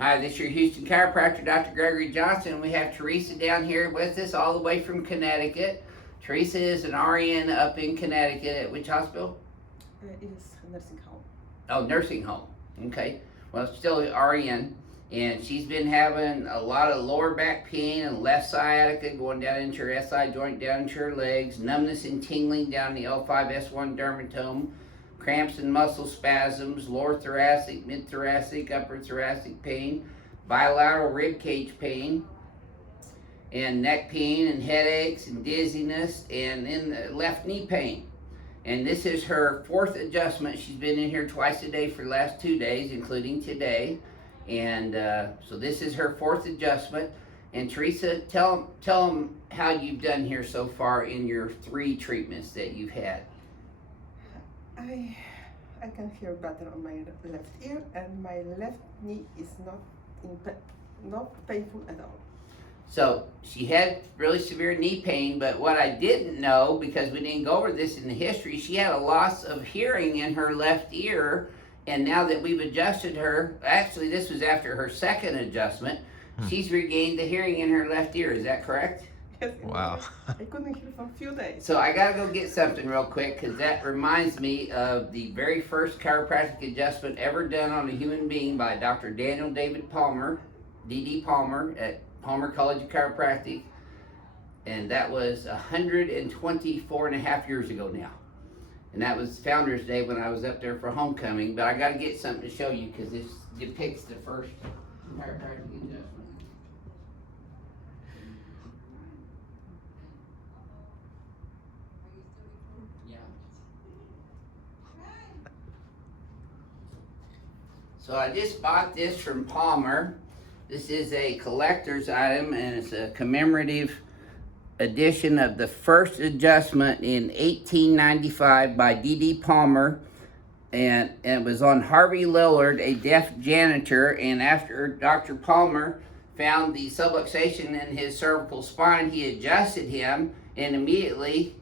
Hi, this is your Houston chiropractor, Dr. Gregory Johnson. We have Teresa down here with us all the way from Connecticut. Teresa is an RN up in Connecticut at which hospital? It is a nursing home. Oh, nursing home. Okay. Well, still an RN. And she's been having a lot of lower back pain and left sciatica going down into her SI joint, down into her legs, numbness and tingling down the L5-S1 dermatome, cramps and muscle spasms, lower thoracic, mid-thoracic, upper thoracic pain, bilateral rib cage pain, and neck pain and headaches and dizziness, and then left knee pain. And this is her fourth adjustment. She's been in here twice a day for the last 2 days, including today. And so this is her fourth adjustment. And Teresa, tell them how you've done here so far in your 3 treatments that you've had. I can hear better on my left ear, and my left knee is not painful at all. So she had really severe knee pain, but what I didn't know, because we didn't go over this in the history, she had a loss of hearing in her left ear. And now that we've adjusted her, actually this was after her second adjustment, she's regained the hearing in her left ear. Is that correct? Yes. Wow. I couldn't hear for a few days. So I gotta go get something real quick, because that reminds me of the very first chiropractic adjustment ever done on a human being by Dr. Daniel David Palmer, D.D. Palmer at Palmer College of Chiropractic. And that was 124 and a half years ago now. And that was Founders Day when I was up there for homecoming. But I got to get something to show you because this depicts the first chiropractic adjustment. Yeah. So I just bought this from Palmer. This is a collector's item, and it's a commemorative edition of the first adjustment in 1895 by D.D. Palmer, and it was on Harvey Lillard, a deaf janitor. And after Dr. Palmer found the subluxation in his cervical spine, he adjusted him, and immediately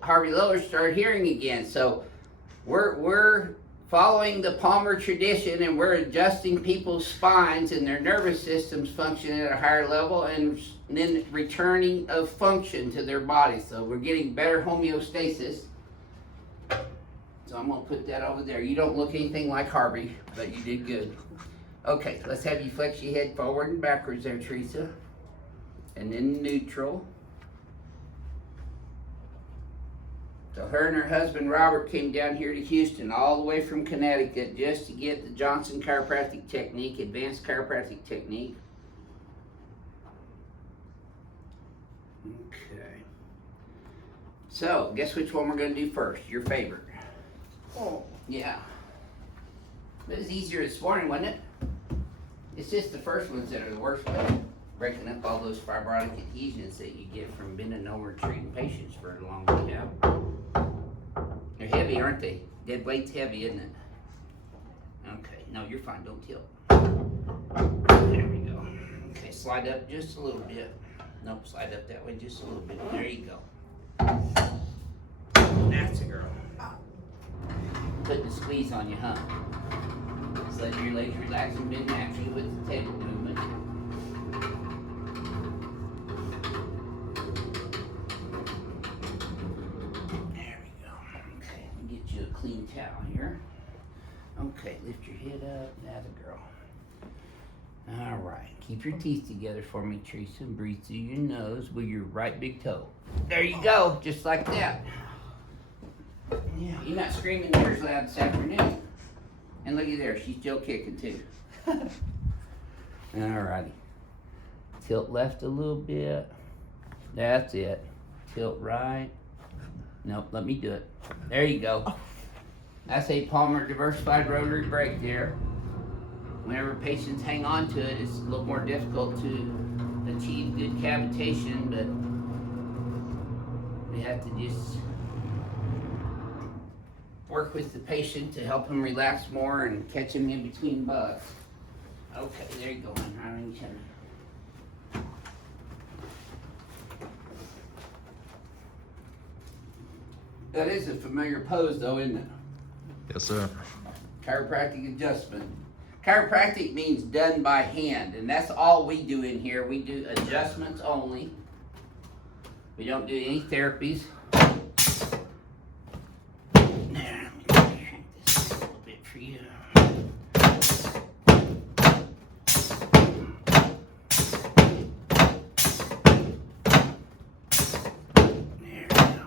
Harvey Lillard started hearing again. So we're following the Palmer tradition, and we're adjusting people's spines and their nervous systems functioning at a higher level, and then returning of function to their body. So we're getting better homeostasis. So I'm gonna put that over there. You don't look anything like Harvey, but you did good. Okay, let's have you flex your head forward and backwards there, Teresa. And then neutral. So her and her husband Robert came down here to Houston all the way from Connecticut just to get the Johnson chiropractic technique, advanced chiropractic technique. Okay. So, guess which one we're going to do first? Your favorite. Oh. Yeah. It was easier this morning, wasn't it? It's just the first ones that are the worst ones. Breaking up all those fibrotic adhesions that you get from bending over and treating patients for a long time. They're heavy, aren't they? Dead weight's heavy, isn't it? Okay, no, you're fine, don't tilt. There we go. Okay, slide up just a little bit. Nope, slide up that way just a little bit. There you go. That's a girl. Putting the squeeze on you, huh? Just let your legs relax and bend naturally with the table movement. Clean towel here. Okay, lift your head up. That's a girl. All right, keep your teeth together for me, Teresa, and breathe through your nose with your right big toe. There you go, just like that. Yeah, you're not screaming near as loud this afternoon. And looky there, she's still kicking too. All righty. Tilt left a little bit. That's it. Tilt right. Nope, let me do it. There you go. That's a Palmer diversified rotary brake there. Whenever patients hang on to it, it's a little more difficult to achieve good cavitation, but we have to just work with the patient to help him relax more and catch him in between bugs. Okay, there you go. That is a familiar pose though, isn't it? Yes, sir. Chiropractic adjustment. Chiropractic means done by hand, and that's all we do in here. We do adjustments only. We don't do any therapies. There, let me shrink this a little bit for you. There we go.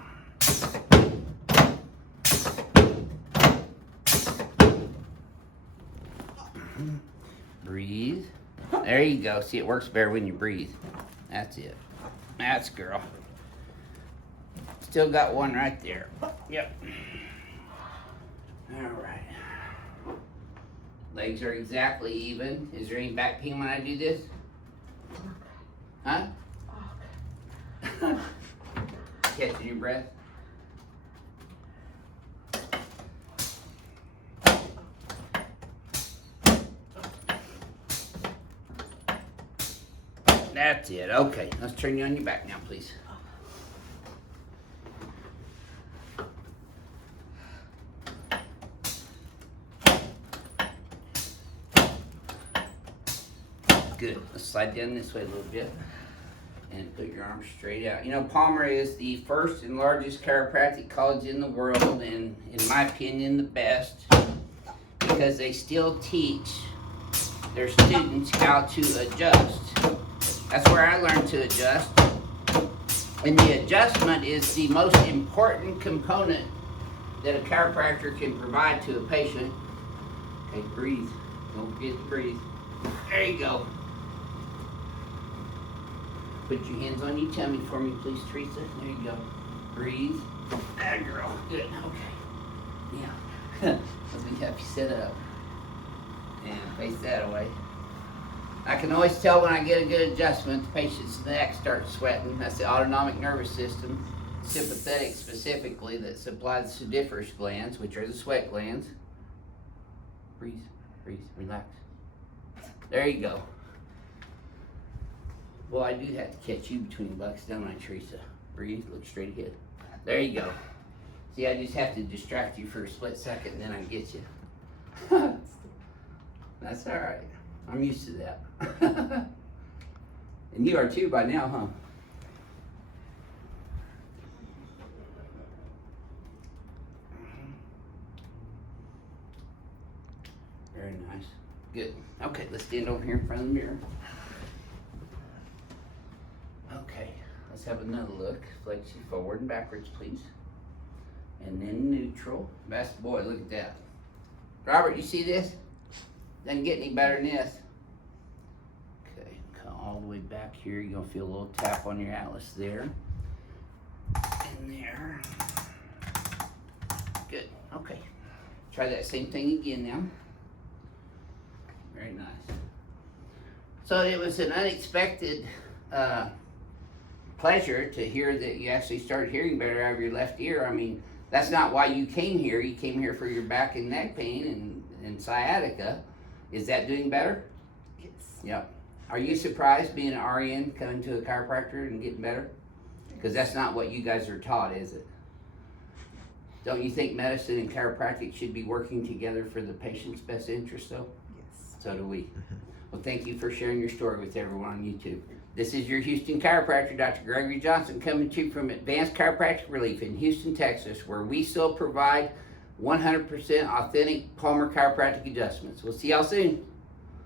Breathe. There you go. See, it works better when you breathe. That's it. That's girl. Still got one right there. Yep. All right. Legs are exactly even. Is there any back pain when I do this? Huh? Catching your breath. That's it. Okay, let's turn you on your back now, please. Good. Let's slide down this way a little bit and put your arms straight out. You know, Palmer is the first and largest chiropractic college in the world, and in my opinion, the best, because they still teach their students how to adjust. That's where I learned to adjust. And the adjustment is the most important component that a chiropractor can provide to a patient. Okay, breathe. Don't forget to breathe. There you go. Put your hands on your tummy for me, please, Teresa. There you go. Breathe. There, girl. Good. Okay. Yeah. Let me have you sit up. And face that away. I can always tell when I get a good adjustment, the patient's neck starts sweating. That's the autonomic nervous system, sympathetic specifically, that supplies the sudiferous glands, which are the sweat glands. Breathe, breathe, relax. There you go. Well, I do have to catch you between the bucks, don't I, Teresa? Breathe, look straight ahead. There you go. See, I just have to distract you for a split second, and then I get you. That's all right. I'm used to that. And you are too by now, huh? Very nice. Good. Okay, let's stand over here in front of the mirror. Okay, let's have another look. Flex you forward and backwards, please. And then neutral. Best boy, look at that. Robert, you see this? Doesn't get any better than this. Okay, come all the way back here. You're gonna feel a little tap on your atlas there. And there. Good, okay. Try that same thing again now. Very nice. So it was an unexpected pleasure to hear that you actually started hearing better out of your left ear. I mean, that's not why you came here. You came here for your back and neck pain and sciatica. Is that doing better? Yes. Yep. Are you surprised being an RN coming to a chiropractor and getting better? Because that's not what you guys are taught, is it? Don't you think medicine and chiropractic should be working together for the patient's best interest, though? Yes. So do we. Well, thank you for sharing your story with everyone on YouTube. This is your Houston chiropractor, Dr. Gregory Johnson, coming to you from Advanced Chiropractic Relief in Houston, Texas, where we still provide 100% authentic Palmer chiropractic adjustments. We'll see y'all soon.